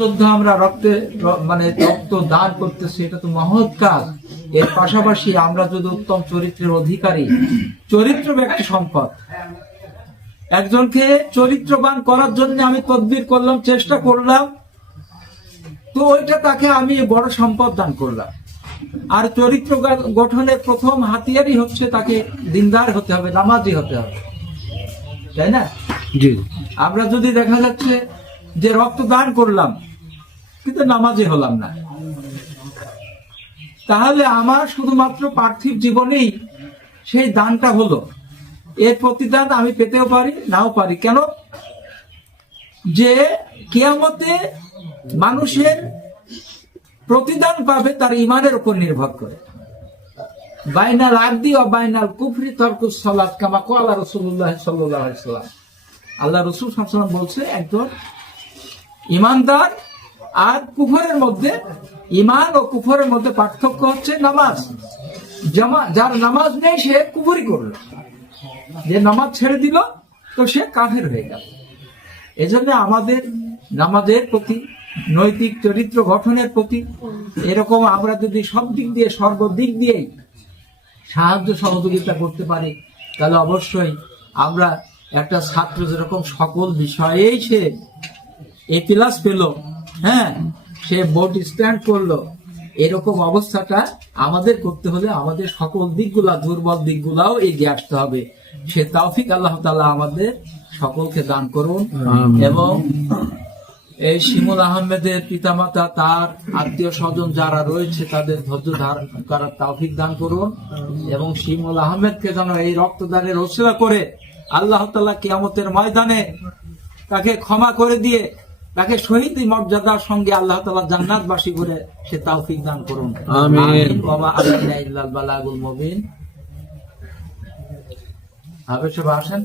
যোদ্ধা আমরা রক্ত দান করতেছি, এটা তো মহৎ কাজ। এর পাশাপাশি আমরা যদি উত্তম চরিত্রের অধিকারী, চরিত্র ব্যক্তি সম্পদ, একজনকে চরিত্রবান করার জন্য আমি তদবির করলাম, চেষ্টা করলাম, তো ওইটা তাকে আমি বড় সম্পদ দান করলাম। আর চরিত্র গঠনের প্রথম হাতিয়ারই হচ্ছে তাকে দিনদার হতে হবে, নামাজি হতে হবে, তাই না? জি। আমরা যদি দেখা যাচ্ছে যে রক্ত দান করলাম কিন্তু নামাজি হলাম না, তাহলে আমার শুধুমাত্র পার্থিব জীবনেই সেই দানটা হলো, এর প্রতিদান আমি পেতেও পারি, নাও পারি। কেন? যে কিয়ামতে মানুষের প্রতিদান পাবে তার ইমানের উপর নির্ভর করে। বাইনাল আবদি ও বাইনাল কুফরি তরকুস সালাত কামা ক্বালা রাসূলুল্লাহ সাল্লাল্লাহু আলাইহি ওয়াসাল্লাম। আল্লাহ রাসূল সাল্লাল্লাহু আলাইহি ওয়াসাল্লাম বলছে, একজন ইমানদার আর কুফরের মধ্যে, ইমান ও কুফরের মধ্যে পার্থক্য হচ্ছে নামাজ। যার নামাজ নেই সে কুফরি করল, যে নামাজ ছেড়ে দিল তো সে কাফের হয়ে গেল। এজন্য আমাদের নামাজের প্রতি, নৈতিক চরিত্র গঠনের প্রতি এরকম আমরা যদি সব দিক দিয়ে, সর্বদিক দিয়ে সাহায্য সহযোগিতা করতে পারি, তাহলে অবশ্যই আমরা একটা ছাত্র যেরকম সকল বিষয়েই সে এ প্লাস পেল, হ্যাঁ, সে বোর্ড স্ট্যান্ড করলো, এরকম অবস্থাটা আমাদের করতে হলে আমাদের সকল দিকগুলা, দুর্বল দিকগুলাও এগিয়ে আসতে হবে। সে তৌফিক আল্লাহ তাআলা আমাদের সকলকে দান করুন। এবং এই শিমুল আহমেদের পিতামাতা, তার আত্মীয় স্বজন যারা রয়েছে, তাদের ধৈর্য ধারণ করার তৌফিক দান করুন। এবং শিমুল আহমেদকে যেন এই রক্তদানের ওসিলা করে আল্লাহ তাআলা কিয়ামতের ময়দানে তাকে ক্ষমা করে দিয়ে তাকে শহীদ মর্যাদার সঙ্গে আল্লাহ তাআলা জান্নাতবাসী করে সে তৌফিক দান করুন। আমিন। ওয়া মা আলাইনা ইল্লাল বালাগুল মুবিন। সবাই আসেন।